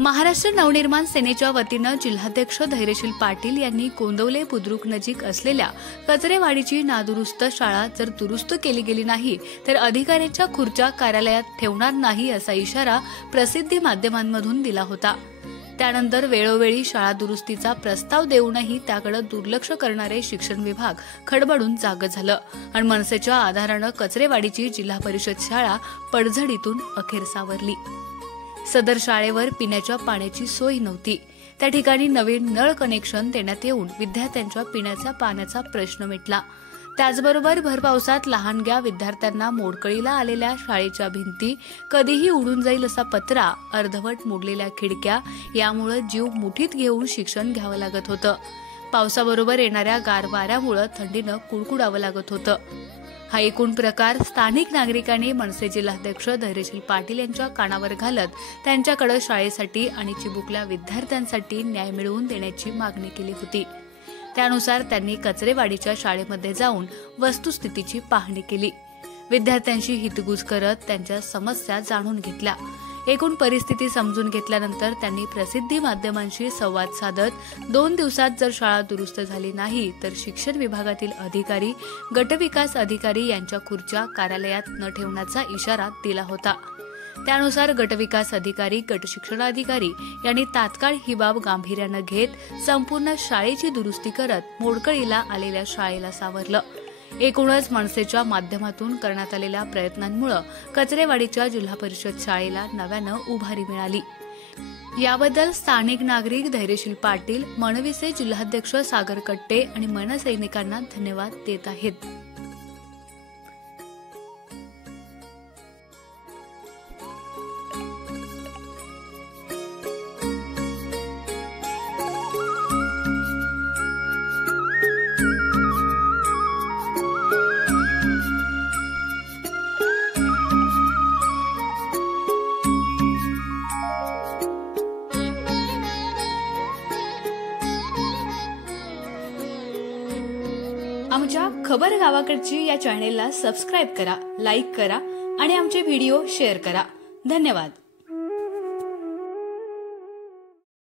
महाराष्ट्र नवनिर्माण सेनेच्या वतीनं जिल्हाध्यक्ष धैर्यशील पाटील यांनी कोंदवले बुद्रुक नजीक असलेल्या कचरेवाडीची नादुरुस्त शाळा जर दुरुस्त केली गेली नाही तर अधिकाऱ्यांच्या खुर्च्या कार्यालयात ठेवणार नाही असा इशारा प्रसिद्धी माध्यमांमधून दिला होता। त्यानंतर वेळोवेळी शाळा दुरुस्तीचा प्रस्ताव देऊनही त्याकडे दुर्लक्ष करणारे शिक्षण विभाग खडबडून जागं झालं आणि मनसेच्या आधारानं कचरेवाडीची जिल्हा परिषद शाळा पडझडीतून अखेर सावरली। सदर शाळेवर पिण्याच्या पाण्याची सोय नव्हती। त्या ठिकाणी नवीन नळ कनेक्शन देण्यात येऊन विद्यार्थ्यांच्या पिण्याच्या पाण्याचा प्रश्न मिटला। त्याचबरोबर भरपावसात लहानग्या विद्यार्थ्यांना मोडकळीला आलेल्या शाळेच्या भिंती कधीही उडून जाईल असा पत्रा, अर्धवट मोडलेल्या खिडक्या यामुळे जीव मुठीत घेऊन शिक्षण घ्यावं लागत होतं। पावसाबरोबर येणाऱ्या गार वाऱ्यामुळे थंडीनं कुडकुडावं लागत होतं। हा एकूण प्रकार स्थानिक नागरिकांनी मनसे जिल्हाध्यक्ष धैर्यशील पाटील यांच्या कानावर घालत त्यांच्याकडे शाळेसाठी आणि चिमुकल्या विद्यार्थ्यांसाठी न्याय मिळवून देण्याची मागणी केली होती। त्यानुसार त्यांनी कचरेवाडीच्या शाळेमध्ये जाऊन वस्तुस्थितीची पाहणी केली। विद्यार्थ्यांशी हितगुज करत त्यांच्या समस्या जाणून घेतल्या। एकूण परिस्थिती समजून घेतल्यानंतर त्यांनी प्रसिद्धी माध्यमांशी संवाद साधत 2 दिवसात जर शाळा दुरुस्त झाली नाही तर शिक्षण विभागातील अधिकारी, गटविकास अधिकारी यांच्या खुर्च्या कार्यालयात न ठेवण्याचा इशारा दिला होता। त्यानुसार गटविकास अधिकारी, गटशिक्षणाधिकारी यांनी तात्काळ ही बाब गांभीर्यानं घेत संपूर्ण शाळेची दुरुस्ती करत मोडकळीला आलेल्या शाळेला सावरलं। एकूणच मनसेच्या माध्यमातून करण्यात आलेल्या प्रयत्नांमुळे कचरेवाडीच्या जिल्हा परिषद शाळेला नव्यानं उभारी मिळाली। याबद्दल स्थानिक नागरिक धैर्यशील पाटील, मनविसे जिल्हाध्यक्ष सागर कट्टे आणि मनसैनिकांना धन्यवाद देत आहेत। आमच्या खबर गावाकडची या चॅनेलला सबस्क्राइब करा, लाईक करा आणि आमचे व्हिडिओ शेअर करा। धन्यवाद।